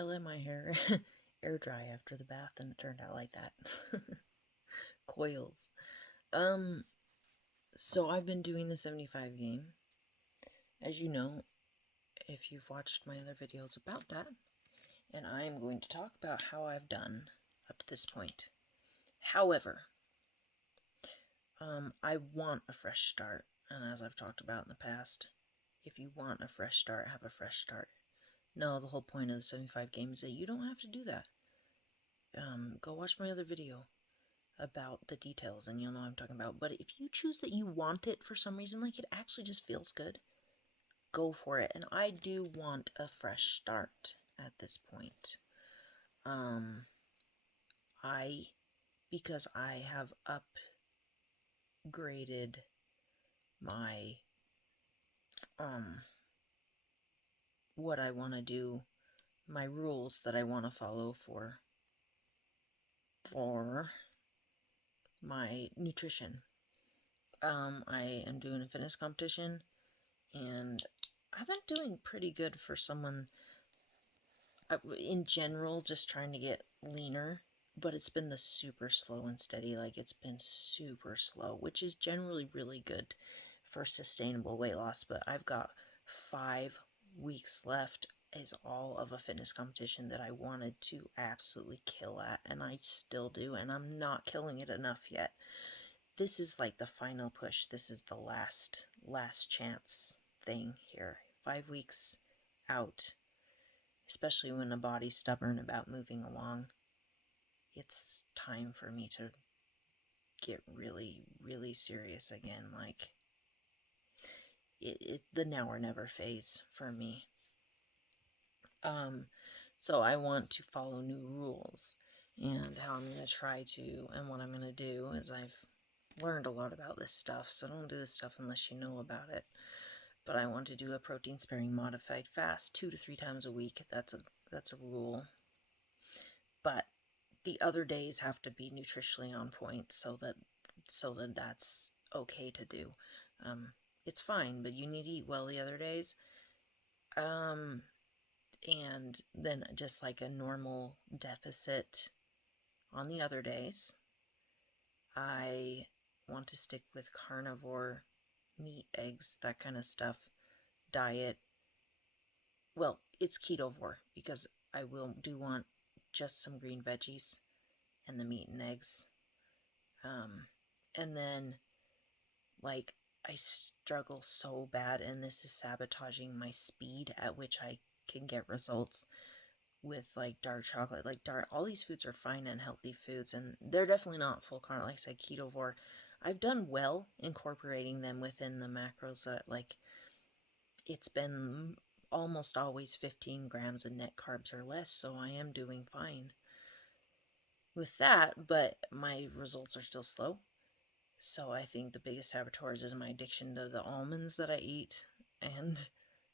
I let my hair air dry after the bath and it turned out like that. Coils. So I've been doing the 75 game. As you know, if you've watched my other videos about that, and I'm going to talk about how I've done up to this point. However, I want a fresh start, and as I've talked about in the past, if you want a fresh start, have a fresh start. No, the whole point of the 75 game is that you don't have to do that. Go watch my other video about the details and you'll know what I'm talking about. But if you choose that you want it for some reason, like it actually just feels good, go for it. And I do want a fresh start at this point. Because I have upgraded my, what I want to do, my rules that I want to follow for my nutrition. I am doing a fitness competition, and I've been doing pretty good for someone in general, just trying to get leaner, but it's been the super slow and steady, like it's been super slow, which is generally really good for sustainable weight loss, but I've got 5 weeks left is all of a fitness competition that I wanted to absolutely kill at, and I still do, and I'm not killing it enough yet. This is like the final push. This is the last chance thing here. 5 weeks out, especially when the body's stubborn about moving along. It's time for me to get really, really serious again. Like, the now or never phase for me. So I want to follow new rules, and how I'm going to try to, and what I'm going to do is I've learned a lot about this stuff, so don't do this stuff unless you know about it. But I want to do a protein sparing modified fast 2 to 3 times a week. That's a rule. But the other days have to be nutritionally on point, so that that's okay to do. It's fine, but you need to eat well the other days. And then just like a normal deficit on the other days. I want to stick with carnivore, meat, eggs, that kind of stuff, diet. Well, it's ketovore, because I do want just some green veggies and the meat and eggs. And then, like, I struggle so bad, and this is sabotaging my speed at which I can get results with, like, dark chocolate. Like, all these foods are fine and healthy foods, and they're definitely not full carb, like I said, ketovore. I've done well incorporating them within the macros that, like, it's been almost always 15 grams of net carbs or less, so I am doing fine with that, but my results are still slow. So I think the biggest saboteurs is my addiction to the almonds that I eat, and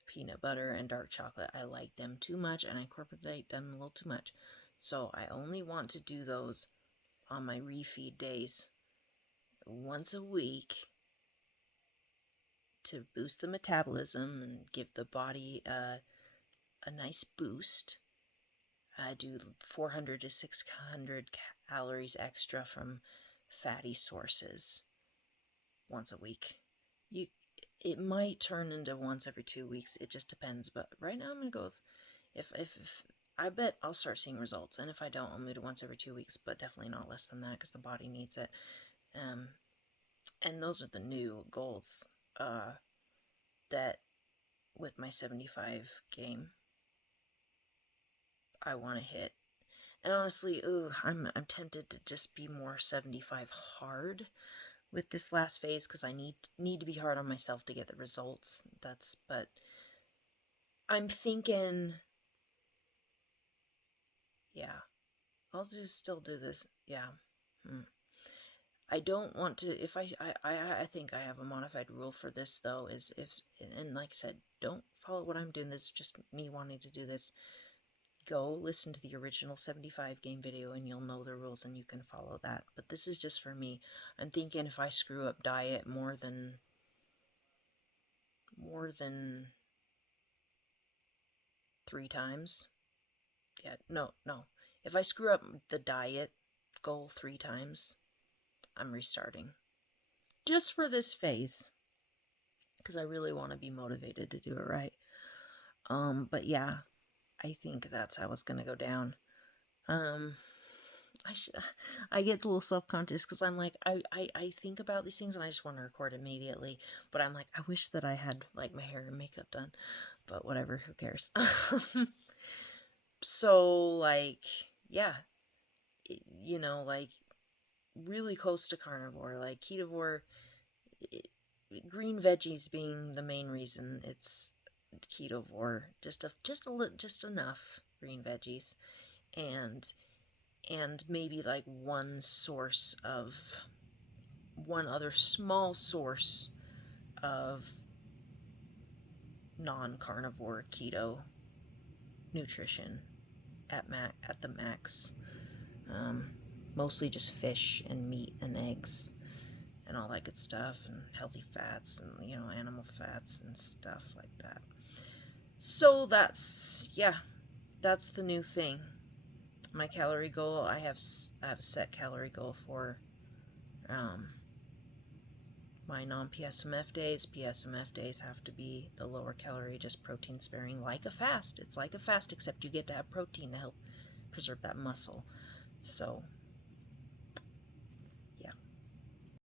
peanut butter and dark chocolate. I like them too much, and I incorporate them a little too much. So I only want to do those on my refeed days once a week to boost the metabolism and give the body a nice boost. I do 400 to 600 calories extra from fatty sources once a week. It might turn into once every 2 weeks. It just depends. But right now I'm gonna go with, if I bet I'll start seeing results, and if I don't, I'll move to once every 2 weeks, but definitely not less than that because the body needs it. And those are the new goals that with my 75 game I want to hit. And honestly, I'm tempted to just be more 75 hard with this last phase, because I need to be hard on myself to get the results. But I'm thinking, yeah, I'll still do this. Yeah. I don't want to, if I think I have a modified rule for this, though, is and like I said, don't follow what I'm doing. This is just me wanting to do this. Go listen to the original 75 game video and you'll know the rules and you can follow that. But this is just for me. I'm thinking if I screw up diet more than 3 times, Yeah, no. If I screw up the diet goal 3 times, I'm restarting. Just for this phase. Because I really want to be motivated to do it right. But yeah, I think that's how it's gonna go down. Um, I get a little self-conscious because I'm like, I think about these things and I just want to record immediately. But I'm like, I wish that I had like my hair and makeup done. But whatever, who cares? So like, yeah, like really close to carnivore, like ketovore, it, green veggies being the main reason it's ketovore. Just enough green veggies, and maybe like one other small source of non-carnivore keto nutrition at the max. Um, Mostly just fish and meat and eggs and all that good stuff, and healthy fats and animal fats and stuff like that. So that's the new thing. My calorie goal, I have a set calorie goal for um, my non-PSMF days. PSMF days have to be the lower calorie, just protein sparing, like a fast. It's like a fast, except you get to have protein to help preserve that muscle. So